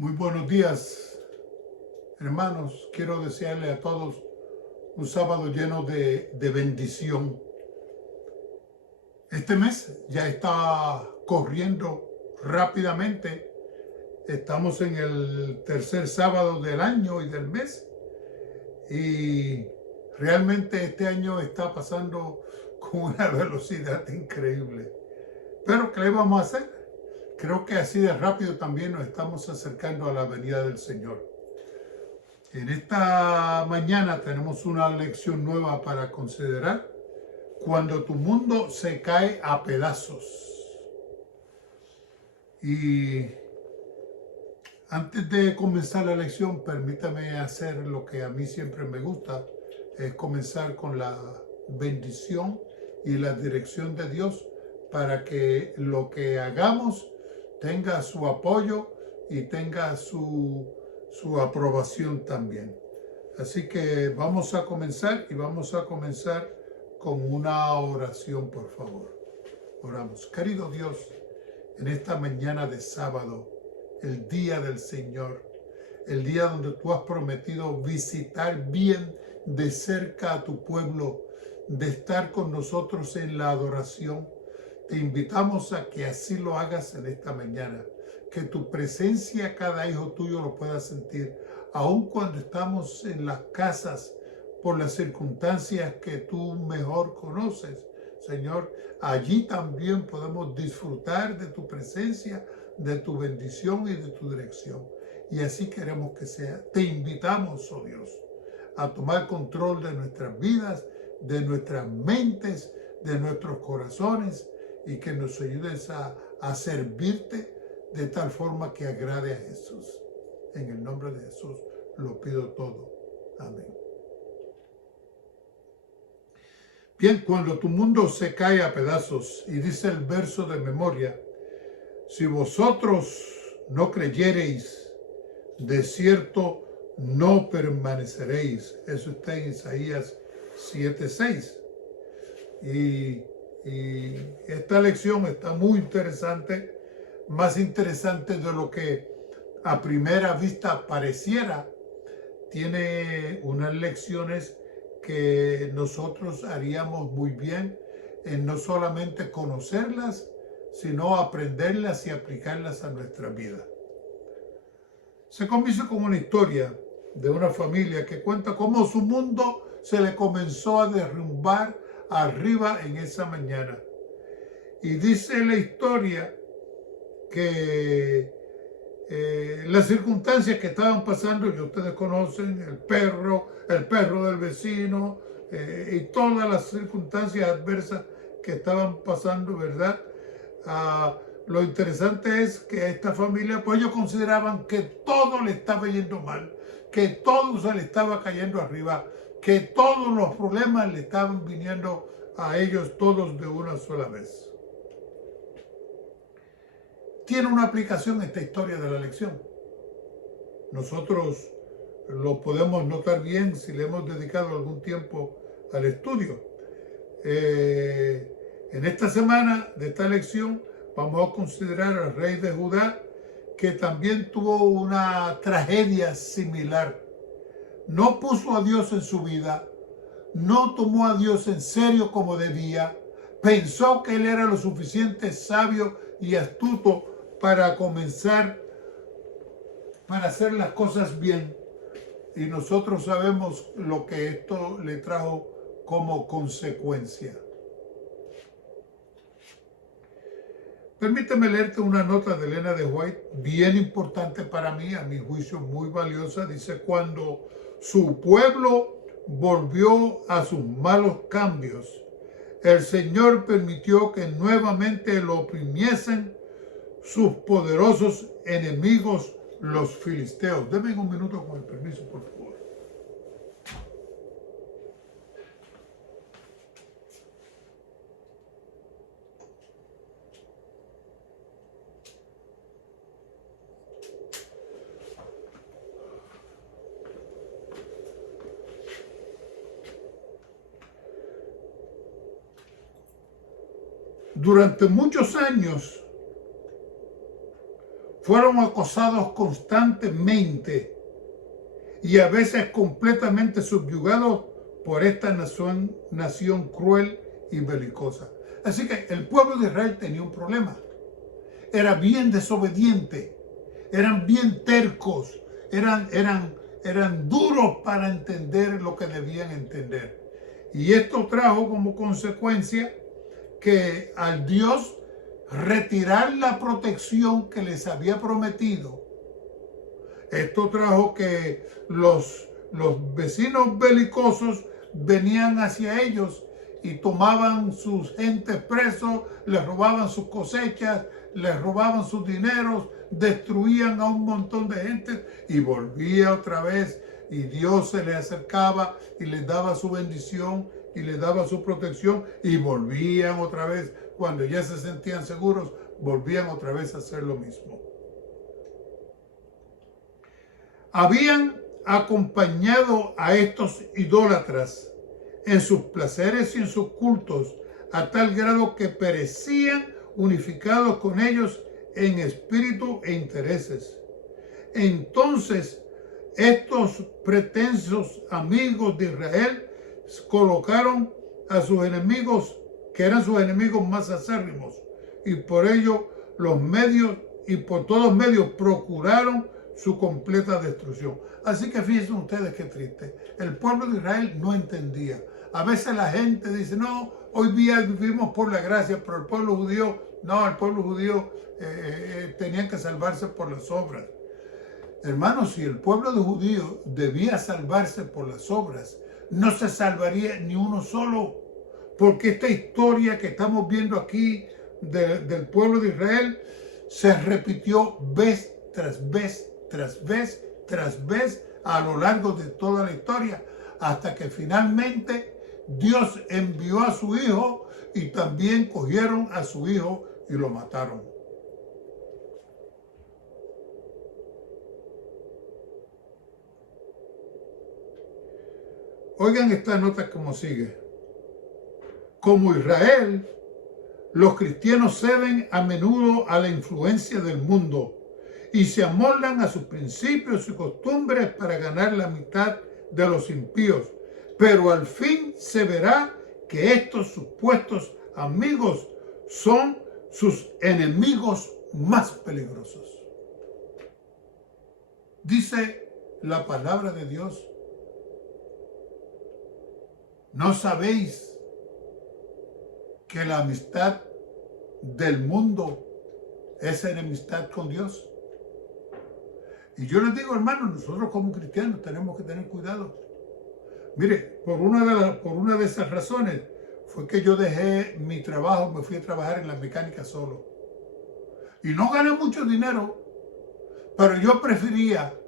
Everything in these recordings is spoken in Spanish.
Muy buenos días, hermanos. Quiero desearle a todos un sábado lleno de bendición. Este mes ya está corriendo rápidamente. Estamos en el tercer sábado del año y del mes. Y realmente este año está pasando con una velocidad increíble. Pero ¿qué le vamos a hacer? Creo que así de rápido también nos estamos acercando a la venida del Señor. En esta mañana tenemos una lección nueva para considerar. Cuando tu mundo se cae a pedazos. Y antes de comenzar la lección, permítame hacer lo que a mí siempre me gusta, es comenzar con la bendición y la dirección de Dios para que lo que hagamos tenga su apoyo y tenga su aprobación también. Así que vamos a comenzar y vamos a comenzar con una oración, por favor. Oramos. Querido Dios, en esta mañana de sábado, el día del Señor, el día donde tú has prometido visitar bien de cerca a tu pueblo, de estar con nosotros en la adoración, te invitamos a que así lo hagas en esta mañana, que tu presencia, cada hijo tuyo lo pueda sentir, aun cuando estamos en las casas, por las circunstancias que tú mejor conoces. Señor, allí también podemos disfrutar de tu presencia, de tu bendición y de tu dirección. Y así queremos que sea. Te invitamos, oh Dios, a tomar control de nuestras vidas, de nuestras mentes, de nuestros corazones, y que nos ayudes a servirte de tal forma que agrade a Jesús. En el nombre de Jesús lo pido todo. Amén. Bien, cuando tu mundo se cae a pedazos, y dice el verso de memoria, si vosotros no creyereis, de cierto no permaneceréis. Eso está en Isaías 7:6. Y esta lección está muy interesante, más interesante de lo que a primera vista pareciera. Tiene unas lecciones que nosotros haríamos muy bien en no solamente conocerlas, sino aprenderlas y aplicarlas a nuestra vida. Se comienza con una historia de una familia que cuenta cómo su mundo se le comenzó a derrumbar arriba en esa mañana. Y dice la historia que las circunstancias que estaban pasando, que ustedes conocen, el perro del vecino, y todas las circunstancias adversas que estaban pasando, ¿verdad? Lo interesante es que esta familia, pues ellos consideraban que todo le estaba yendo mal, que todo se le estaba cayendo arriba, que todos los problemas le estaban viniendo a ellos todos de una sola vez. Tiene una aplicación esta historia de la lección. Nosotros lo podemos notar bien si le hemos dedicado algún tiempo al estudio. En esta semana de esta lección vamos a considerar al rey de Judá, que también tuvo una tragedia similar. No puso a Dios en su vida, no tomó a Dios en serio como debía, pensó que él era lo suficiente sabio y astuto para comenzar, para hacer las cosas bien. Y nosotros sabemos lo que esto le trajo como consecuencia. Permíteme leerte una nota de Elena de White, bien importante para mí, a mi juicio muy valiosa. Dice, cuando su pueblo volvió a sus malos cambios, el Señor permitió que nuevamente lo oprimiesen sus poderosos enemigos, los filisteos. Denme un minuto con el permiso, por favor. Durante muchos años fueron acosados constantemente y a veces completamente subyugados por esta nación cruel y belicosa. Así que el pueblo de Israel tenía un problema. Era bien desobediente, eran bien tercos, eran duros para entender lo que debían entender. Y esto trajo como consecuencia que al Dios retirar la protección que les había prometido, esto trajo que los vecinos belicosos venían hacia ellos y tomaban sus gentes presos, les robaban sus cosechas, les robaban sus dineros, destruían a un montón de gente y volvía otra vez y Dios se les acercaba y les daba su bendición y les daba su protección y volvían otra vez. Cuando ya se sentían seguros, volvían otra vez a hacer lo mismo. Habían acompañado a estos idólatras en sus placeres y en sus cultos, a tal grado que perecían unificados con ellos en espíritu e intereses. Entonces, estos pretensos amigos de Israel colocaron a sus enemigos, que eran sus enemigos más acérrimos, y por ello los medios y por todos medios procuraron su completa destrucción. Así que fíjense ustedes qué triste. El pueblo de Israel no entendía. A veces la gente dice, no, hoy día vivimos por la gracia, pero el pueblo judío, no, el pueblo judío tenía que salvarse por las obras. Hermanos, si el pueblo de judíos debía salvarse por las obras, no se salvaría ni uno solo, porque esta historia que estamos viendo aquí del pueblo de Israel se repitió vez tras vez, tras vez, tras vez a lo largo de toda la historia, hasta que finalmente Dios envió a su hijo y también cogieron a su hijo y lo mataron. Oigan esta nota como sigue. Como Israel, los cristianos ceden a menudo a la influencia del mundo y se amoldan a sus principios y costumbres para ganar la mitad de los impíos. Pero al fin se verá que estos supuestos amigos son sus enemigos más peligrosos. Dice la palabra de Dios: ¿no sabéis que la amistad del mundo es enemistad con Dios? Y yo les digo, hermanos, nosotros como cristianos tenemos que tener cuidado. Mire, por una de esas razones fue que yo dejé mi trabajo, me fui a trabajar en la mecánica solo. Y no gané mucho dinero, pero yo prefería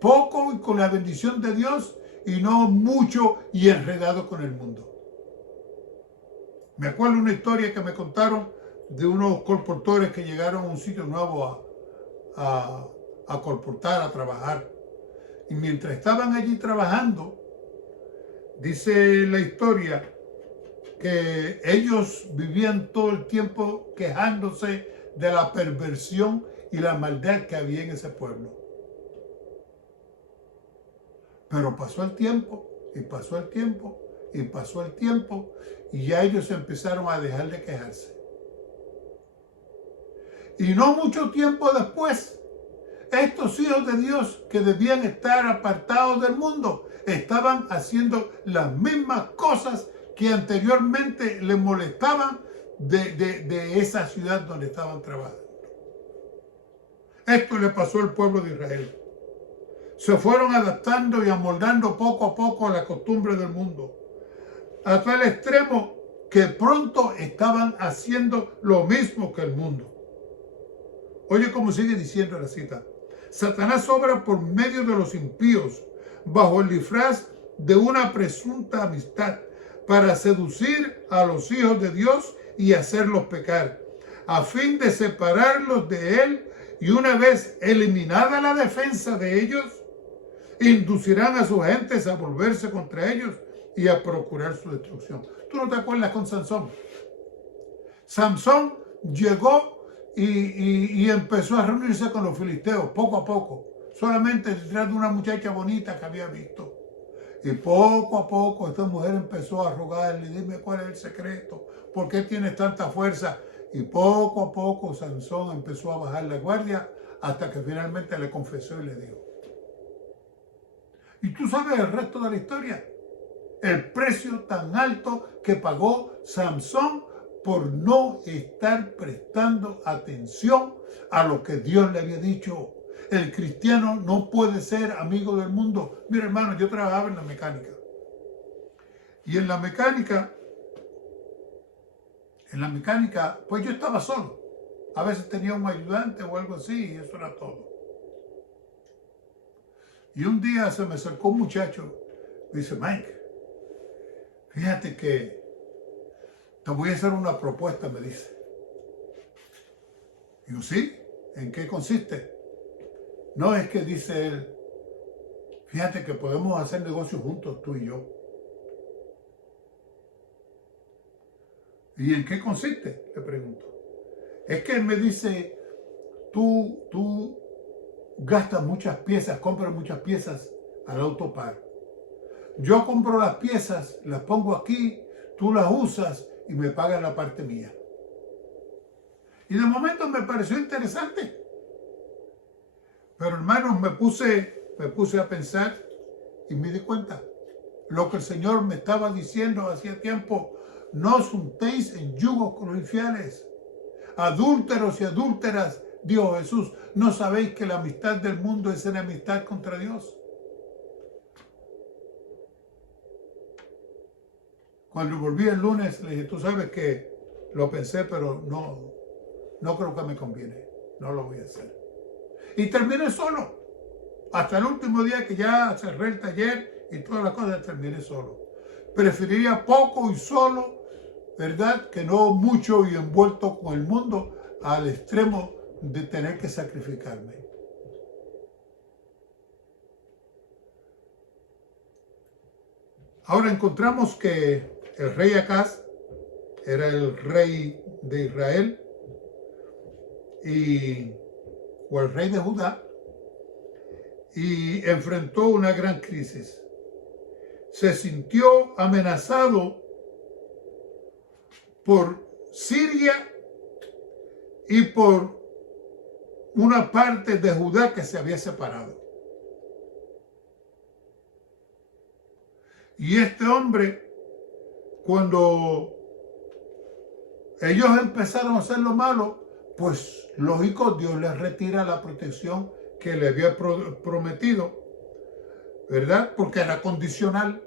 poco y con la bendición de Dios y no mucho y enredado con el mundo. Me acuerdo una historia que me contaron de unos colportores que llegaron a un sitio nuevo a colportar, a trabajar. Y mientras estaban allí trabajando, dice la historia que ellos vivían todo el tiempo quejándose de la perversión y la maldad que había en ese pueblo. Pero pasó el tiempo, y pasó el tiempo, y pasó el tiempo, y ya ellos empezaron a dejar de quejarse. Y no mucho tiempo después, estos hijos de Dios que debían estar apartados del mundo, estaban haciendo las mismas cosas que anteriormente les molestaban de esa ciudad donde estaban trabajando. Esto le pasó al pueblo de Israel. Se fueron adaptando y amoldando poco a poco a la costumbre del mundo, a tal extremo que pronto estaban haciendo lo mismo que el mundo. Oye cómo sigue diciendo la cita. Satanás obra por medio de los impíos, bajo el disfraz de una presunta amistad, para seducir a los hijos de Dios y hacerlos pecar, a fin de separarlos de Él, y una vez eliminada la defensa de ellos, inducirán a sus gentes a volverse contra ellos y a procurar su destrucción. ¿Tú no te acuerdas con Sansón? Sansón llegó y empezó a reunirse con los filisteos, poco a poco, solamente detrás de una muchacha bonita que había visto. Y poco a poco esta mujer empezó a rogarle, dime cuál es el secreto, ¿por qué tienes tanta fuerza? Y poco a poco Sansón empezó a bajar la guardia hasta que finalmente le confesó y le dijo. Y tú sabes el resto de la historia, el precio tan alto que pagó Sansón por no estar prestando atención a lo que Dios le había dicho. El cristiano no puede ser amigo del mundo. Mira, hermano, yo trabajaba en la mecánica. Y en la mecánica, pues yo estaba solo. A veces tenía un ayudante o algo así y eso era todo. Y un día se me acercó un muchacho. Me dice, Mike, fíjate que te voy a hacer una propuesta, me dice. Digo, ¿sí? ¿En qué consiste? No, es que dice él, fíjate que podemos hacer negocios juntos, tú y yo. ¿Y en qué consiste? Le pregunto. Es que él me dice, tú gastas muchas piezas, compras muchas piezas al autopar. Yo compro las piezas, las pongo aquí, tú las usas y me pagas la parte mía. Y de momento me pareció interesante. Pero hermanos, me puse a pensar y me di cuenta. Lo que el Señor me estaba diciendo hacía tiempo, no os juntéis en yugos con los infieles. Adúlteros y adúlteras, dijo Jesús, ¿no sabéis que la amistad del mundo es enemistad contra Dios? Cuando volví el lunes, le dije, tú sabes que lo pensé, pero no creo que me conviene. No lo voy a hacer. Y terminé solo. Hasta el último día que ya cerré el taller y todas las cosas, terminé solo. Preferiría poco y solo, ¿verdad? Que no mucho y envuelto con el mundo al extremo de tener que sacrificarme. Ahora encontramos que el rey Acaz era el rey de Israel o el rey de Judá, y enfrentó una gran crisis. Se sintió amenazado por Siria y por una parte de Judá que se había separado. Y este hombre, cuando ellos empezaron a hacer lo malo, pues lógico, Dios les retira la protección que le había prometido, ¿verdad? Porque era condicional.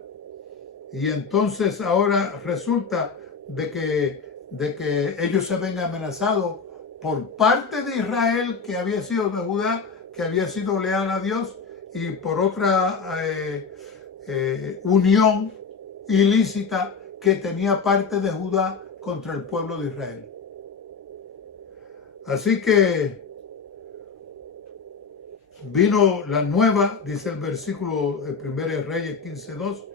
Y entonces ahora resulta de que ellos se ven amenazados por parte de Israel, que había sido de Judá, que había sido leal a Dios, y por otra unión ilícita que tenía parte de Judá contra el pueblo de Israel. Así que vino la nueva, dice el versículo de 1 Reyes 15:2,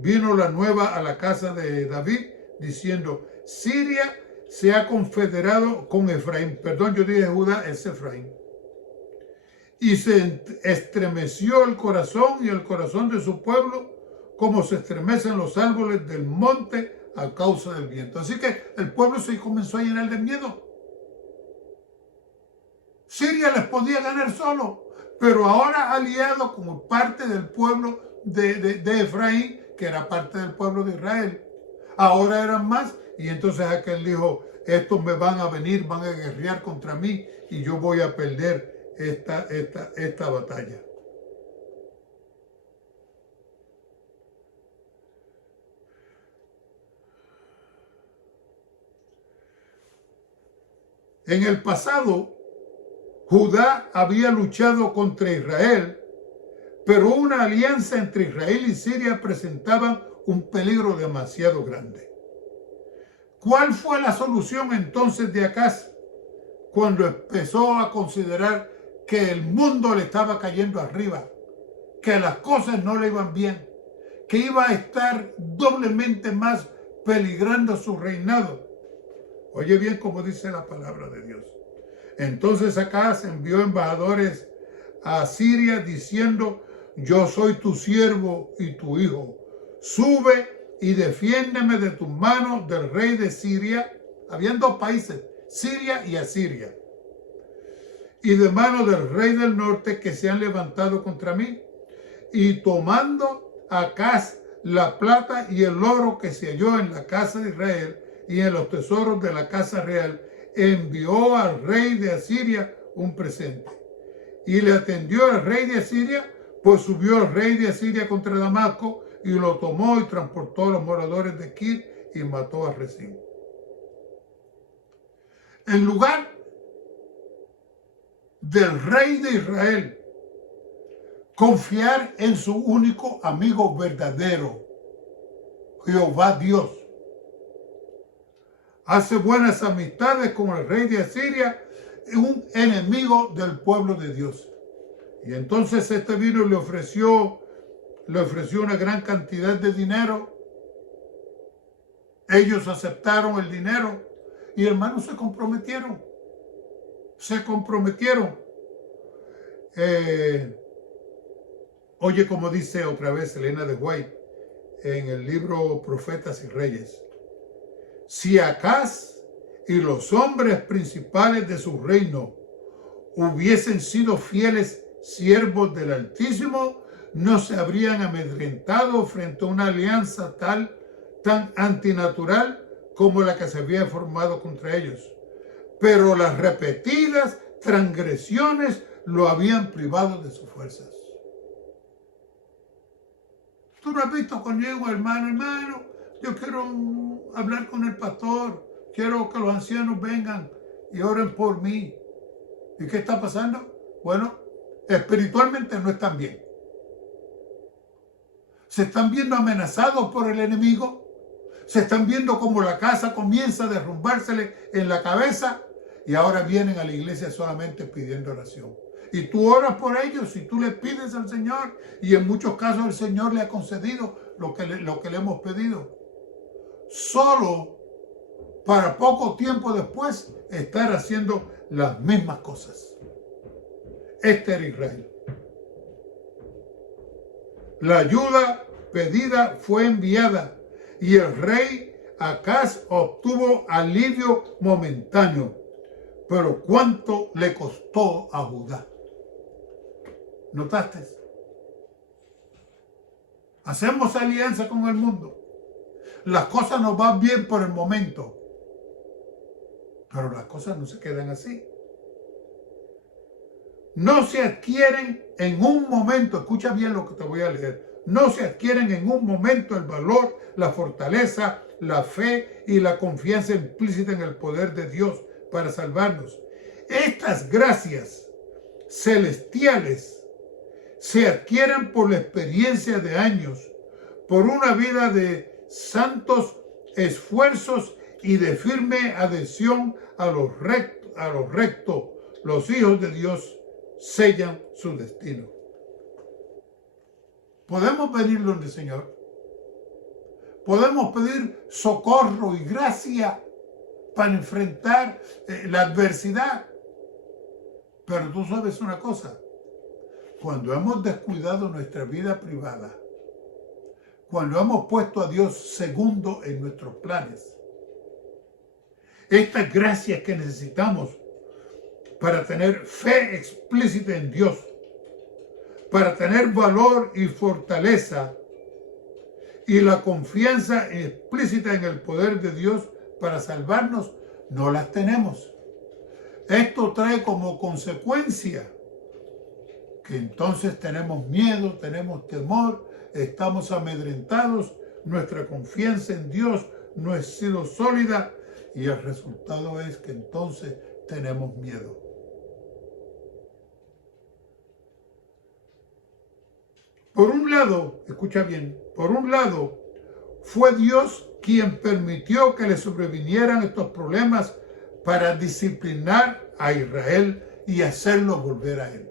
vino la nueva a la casa de David diciendo, Siria se ha confederado con Efraín. Perdón, yo dije Judá, es Efraín. Y se estremeció el corazón y el corazón de su pueblo como se estremecen los árboles del monte a causa del viento. Así que el pueblo se comenzó a llenar de miedo. Siria les podía ganar solo, pero ahora aliado como parte del pueblo de Efraín, que era parte del pueblo de Israel. Ahora eran más, y entonces aquel dijo, estos me van a venir, van a guerrear contra mí, y yo voy a perder esta batalla. En el pasado, Judá había luchado contra Israel, pero una alianza entre Israel y Siria presentaba un peligro demasiado grande. ¿Cuál fue la solución entonces de Acaz cuando empezó a considerar que el mundo le estaba cayendo arriba, que las cosas no le iban bien, que iba a estar doblemente más peligrando su reinado? Oye bien cómo dice la palabra de Dios. Entonces Acaz envió embajadores a Siria diciendo: yo soy tu siervo y tu hijo. Sube y defiéndeme de tus manos del rey de Siria. Habían dos países, Siria y Asiria. Y de manos del rey del norte que se han levantado contra mí. Y tomando Acaz la plata y el oro que se halló en la casa de Israel y en los tesoros de la casa real, envió al rey de Asiria un presente. Y le atendió al rey de Asiria, pues subió el rey de Asiria contra Damasco y lo tomó y transportó a los moradores de Kir y mató a Rezín. En lugar del rey de Israel confiar en su único amigo verdadero, Jehová Dios, hace buenas amistades con el rey de Asiria, un enemigo del pueblo de Dios. Y entonces este vino y le ofreció una gran cantidad de dinero. Ellos aceptaron el dinero y hermanos se comprometieron. Oye, como dice otra vez Elena de White en el libro Profetas y Reyes: si Acaz y los hombres principales de su reino hubiesen sido fieles siervos del Altísimo, no se habrían amedrentado frente a una alianza tan antinatural como la que se había formado contra ellos. Pero las repetidas transgresiones lo habían privado de sus fuerzas. Tú no has visto conmigo, hermano, yo quiero hablar con el pastor, quiero que los ancianos vengan y oren por mí. ¿Y qué está pasando? Bueno, espiritualmente no están bien. Se están viendo amenazados por el enemigo. Se están viendo como la casa comienza a derrumbársele en la cabeza y ahora vienen a la iglesia solamente pidiendo oración. Y tú oras por ellos y tú le pides al Señor, y en muchos casos el Señor le ha concedido lo que le hemos pedido. Solo para poco tiempo después estar haciendo las mismas cosas. Este era Israel. La ayuda pedida fue enviada y el rey Acaz obtuvo alivio momentáneo. Pero ¿cuánto le costó a Judá? ¿Notaste? Hacemos alianza con el mundo. Las cosas nos van bien por el momento. Pero las cosas no se quedan así. No se adquieren en un momento, escucha bien lo que te voy a leer, no se adquieren en un momento el valor, la fortaleza, la fe y la confianza implícita en el poder de Dios para salvarnos. Estas gracias celestiales se adquieren por la experiencia de años, por una vida de santos esfuerzos y de firme adhesión a lo recto. Los hijos de Dios sellan su destino. Podemos pedir donde el Señor. Podemos pedir socorro y gracia para enfrentar la adversidad. Pero tú sabes una cosa. Cuando hemos descuidado nuestra vida privada, cuando hemos puesto a Dios segundo en nuestros planes, estas gracias que necesitamos para tener fe explícita en Dios, para tener valor y fortaleza y la confianza explícita en el poder de Dios para salvarnos, no las tenemos. Esto trae como consecuencia que entonces tenemos miedo, tenemos temor, estamos amedrentados, nuestra confianza en Dios no ha sido sólida y el resultado es que entonces tenemos miedo. Por un lado, escucha bien, por un lado, fue Dios quien permitió que le sobrevinieran estos problemas para disciplinar a Israel y hacerlo volver a él.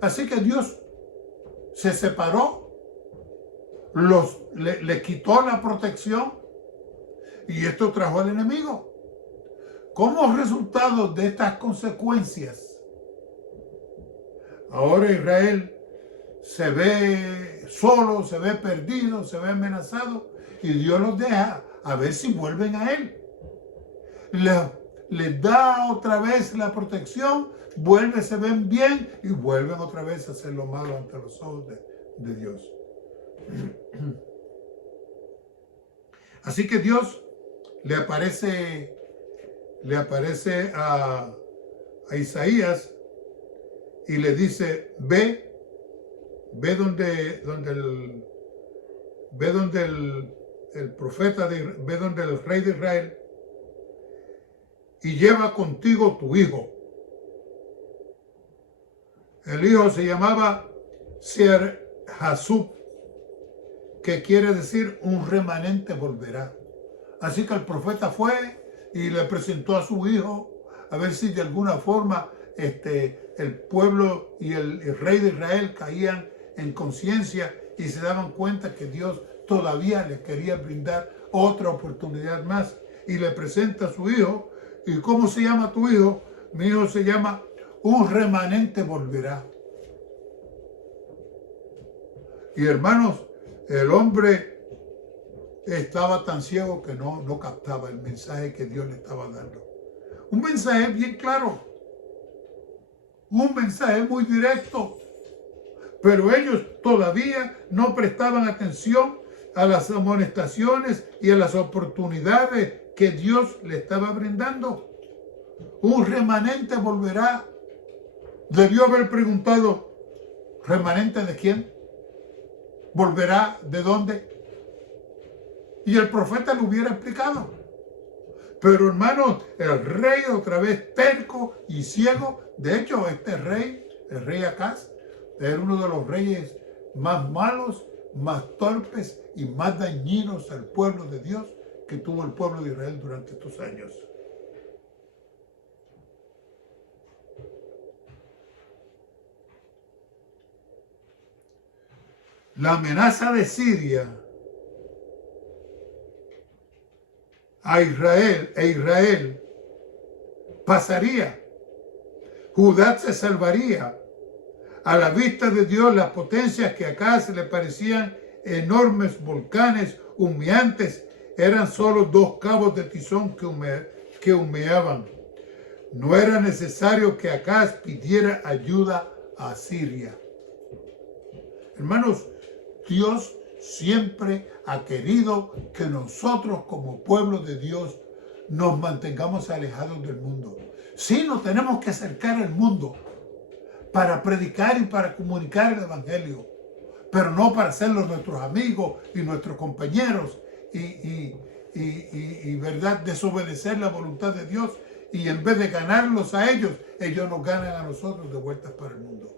Así que Dios se separó, le quitó la protección y esto trajo al enemigo. Como resultado de estas consecuencias, ahora Israel se ve solo, se ve perdido, se ve amenazado, y Dios los deja a ver si vuelven a Él. Les da otra vez la protección, vuelven, se ven bien y vuelven otra vez a hacer lo malo ante los ojos de Dios. Así que Dios le aparece a Isaías y le dice, ve donde el profeta, ve donde el rey de Israel y lleva contigo tu hijo. El hijo se llamaba Sear-Jasub, que quiere decir un remanente volverá. Así que el profeta fue y le presentó a su hijo a ver si de alguna forma el pueblo y el rey de Israel caían en conciencia y se daban cuenta que Dios todavía les quería brindar otra oportunidad más. Y le presenta a su hijo. ¿Y cómo se llama tu hijo? Mi hijo se llama un remanente volverá. Y hermanos, el hombre estaba tan ciego que no captaba el mensaje que Dios le estaba dando. Un mensaje bien claro. Un mensaje muy directo. Pero ellos todavía no prestaban atención a las amonestaciones y a las oportunidades que Dios le estaba brindando. Un remanente volverá. Debió haber preguntado, ¿remanente de quién? ¿Volverá de dónde? Y el profeta le hubiera explicado. Pero hermanos, el rey otra vez terco y ciego. De hecho, este rey, el rey Acaz, era uno de los reyes más malos, más torpes y más dañinos al pueblo de Dios que tuvo el pueblo de Israel durante estos años. La amenaza de Siria a Israel pasaría. Judá se salvaría. A la vista de Dios, las potencias que acá se le parecían enormes volcanes humeantes eran solo dos cabos de tizón que humeaban. No era necesario que Acaz pidiera ayuda a Siria. Hermanos, Dios siempre ha querido que nosotros como pueblo de Dios nos mantengamos alejados del mundo. Sí, nos tenemos que acercar al mundo para predicar y para comunicar el evangelio, pero no para hacerlos nuestros amigos y nuestros compañeros y verdad, desobedecer la voluntad de Dios, y en vez de ganarlos a ellos, ellos nos ganan a nosotros de vueltas para el mundo.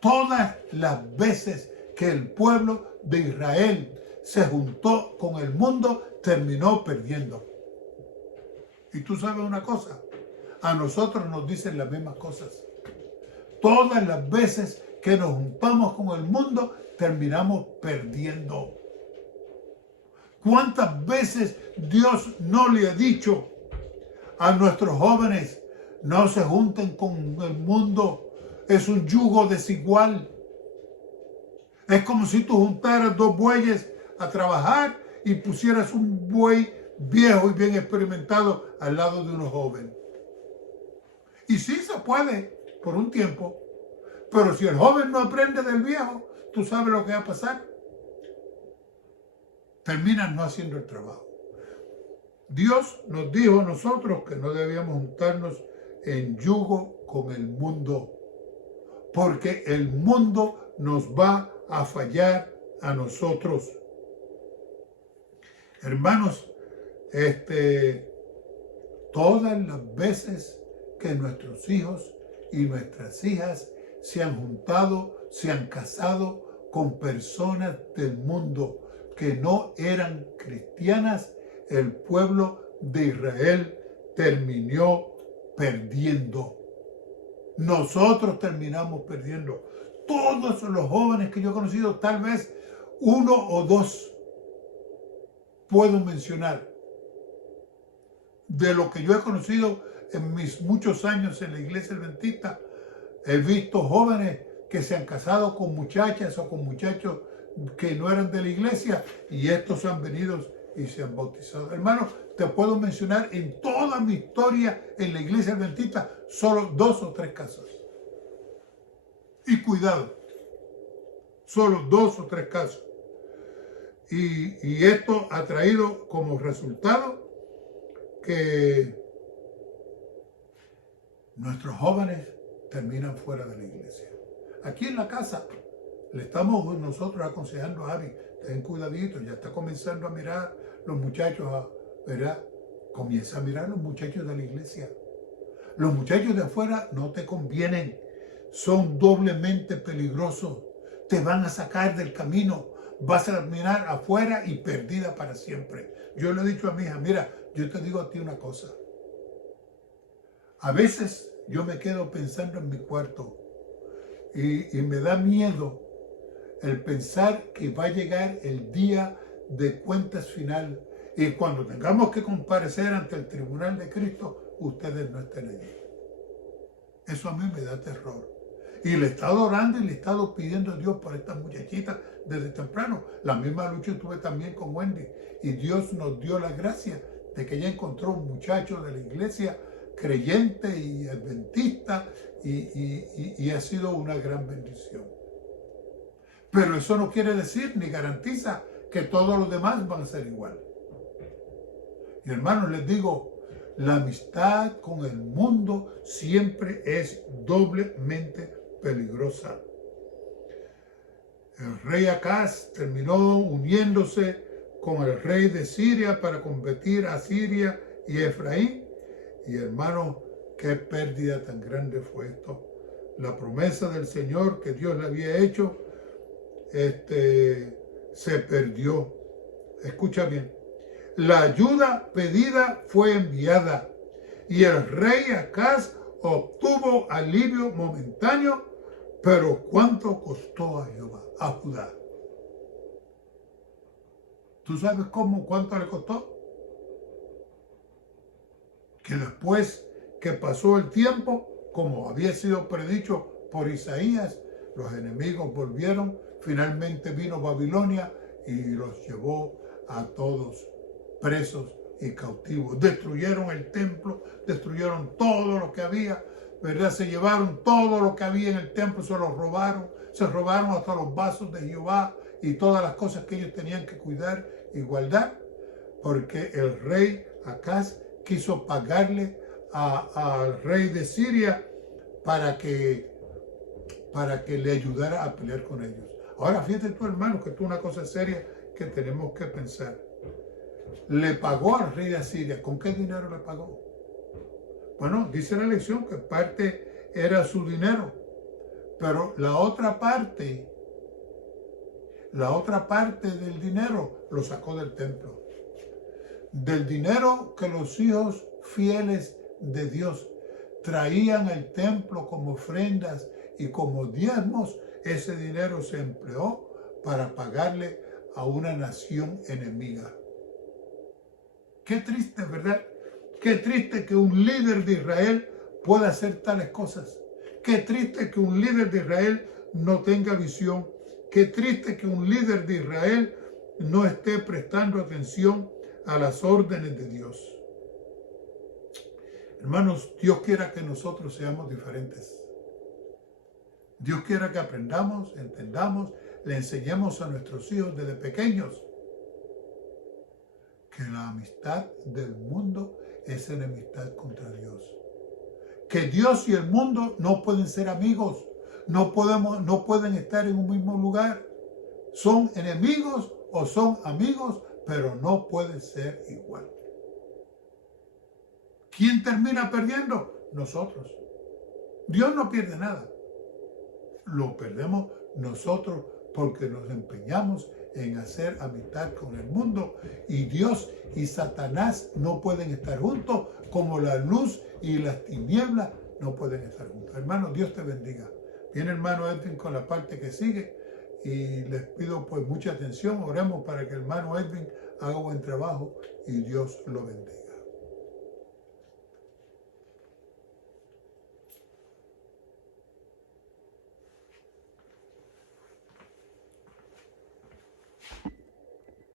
Todas las veces que el pueblo de Israel se juntó con el mundo, terminó perdiendo. Y tú sabes una cosa, a nosotros nos dicen las mismas cosas. Todas las veces que nos juntamos con el mundo, terminamos perdiendo. ¿Cuántas veces Dios no le ha dicho a nuestros jóvenes, no se junten con el mundo? Es un yugo desigual. Es como si tú juntaras dos bueyes a trabajar y pusieras un buey viejo y bien experimentado al lado de uno joven. Y sí se puede por un tiempo, pero si el joven no aprende del viejo, tú sabes lo que va a pasar. Terminan no haciendo el trabajo. Dios nos dijo a nosotros que no debíamos juntarnos en yugo con el mundo, porque el mundo nos va a fallar a nosotros. Hermanos, todas las veces que nuestros hijos y nuestras hijas se han juntado, se han casado con personas del mundo que no eran cristianas, el pueblo de Israel terminó perdiendo. Nosotros terminamos perdiendo. Todos los jóvenes que yo he conocido, tal vez uno o dos puedo mencionar, de lo que yo he conocido en mis muchos años en la iglesia adventista, he visto jóvenes que se han casado con muchachas o con muchachos que no eran de la iglesia y estos han venido y se han bautizado. Hermano, te puedo mencionar en toda mi historia en la iglesia adventista solo 2 o 3 casos. Y cuidado, solo 2 o 3 casos. Y esto ha traído como resultado que nuestros jóvenes terminan fuera de la iglesia. Aquí en la casa le estamos nosotros aconsejando a Abby, ten cuidadito, ya está comenzando a mirar los muchachos, ¿verdad? Comienza a mirar los muchachos de la iglesia. Los muchachos de afuera no te convienen, son doblemente peligrosos, te van a sacar del camino, vas a terminar afuera y perdida para siempre. Yo le he dicho a mi hija, mira, yo te digo a ti una cosa. A veces yo me quedo pensando en mi cuarto y me da miedo el pensar que va a llegar el día de cuentas final y cuando tengamos que comparecer ante el tribunal de Cristo, ustedes no estén allí. Eso a mí me da terror. Y le he estado orando y le he estado pidiendo a Dios por estas muchachitas desde temprano. La misma lucha tuve también con Wendy. Y Dios nos dio la gracia de que ella encontró un muchacho de la iglesia creyente y adventista y ha sido una gran bendición. Pero eso no quiere decir ni garantiza que todos los demás van a ser igual. Y hermanos, les digo, la amistad con el mundo siempre es doblemente peligrosa. El rey Acaz terminó uniéndose con el rey de Siria para combatir a Siria y Efraín. Y hermanos, qué pérdida tan grande fue esto. La promesa del Señor que Dios le había hecho, se perdió. Escucha bien. La ayuda pedida fue enviada y el rey Acaz obtuvo alivio momentáneo, pero ¿cuánto costó a Judá? ¿Tú sabes cuánto le costó? Que después que pasó el tiempo, como había sido predicho por Isaías, los enemigos volvieron, finalmente vino Babilonia y los llevó a todos presos y cautivos. Destruyeron el templo, destruyeron todo lo que había, ¿verdad? Se llevaron todo lo que había en el templo, se robaron hasta los vasos de Jehová y todas las cosas que ellos tenían que cuidar y guardar, porque el rey Acaz quiso pagarle al rey de Siria para que le ayudara a pelear con ellos. Ahora fíjate tú, hermano, que esto es una cosa seria que tenemos que pensar. Le pagó al rey de Asiria. ¿Con qué dinero le pagó? Bueno, dice la lección que parte era su dinero, pero la otra parte del dinero lo sacó del templo. Del dinero que los hijos fieles de Dios traían al templo como ofrendas y como diezmos, ese dinero se empleó para pagarle a una nación enemiga. Qué triste, ¿verdad? Qué triste que un líder de Israel pueda hacer tales cosas. Qué triste que un líder de Israel no tenga visión. Qué triste que un líder de Israel no esté prestando atención a las órdenes de Dios. Hermanos, Dios quiera que nosotros seamos diferentes. Dios quiera que aprendamos, entendamos, le enseñemos a nuestros hijos desde pequeños que la amistad del mundo es enemistad contra Dios. Que Dios y el mundo no pueden ser amigos, no pueden estar en un mismo lugar. Son enemigos o son amigos, pero no pueden ser igual. ¿Quién termina perdiendo? Nosotros. Dios no pierde nada. Lo perdemos nosotros porque nos empeñamos en hacer amistad con el mundo, y Dios y Satanás no pueden estar juntos, como la luz y las tinieblas no pueden estar juntos. Hermano, Dios te bendiga. Viene hermano Edwin con la parte que sigue y les pido pues mucha atención. Oremos para que el hermano Edwin haga buen trabajo y Dios lo bendiga.